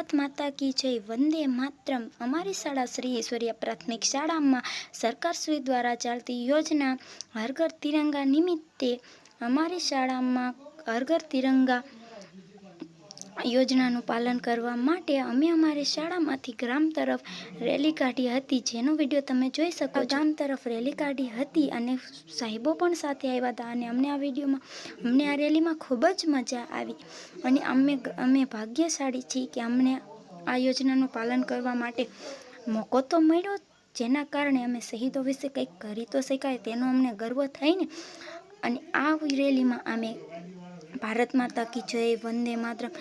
ભારત માતા કી જય, વંદે માતરમ। અમારી શાળા શ્રી ઈશ્વરીય પ્રાથમિક શાળામાં સરકારશ્રી દ્વારા ચાલતી યોજના હર ઘર તિરંગા નિમિત્તે અમારી શાળામાં હર ઘર તિરંગા યોજનાનું પાલન કરવા માટે અમે અમારી શાળામાંથી ગ્રામ તરફ રેલી કાઢી હતી, જેનો વિડીયો તમે જોઈ શકો છો। ગામ તરફ રેલી કાઢી હતી અને સાહેબો પણ સાથે આવ્યા હતા અને અમને આ રેલીમાં ખૂબ જ મજા આવી અને અમે ભાગ્યશાળી છીએ કે અમને આ યોજનાનું પાલન કરવા માટે મોકો તો મળ્યો, જેના કારણે અમે શહીદો વિશે કંઈક કરી તો શકાય, તેનો અમને ગર્વ થઈને અને આ રેલીમાં અમે ભારત માતા કી જય, વંદે માતરમ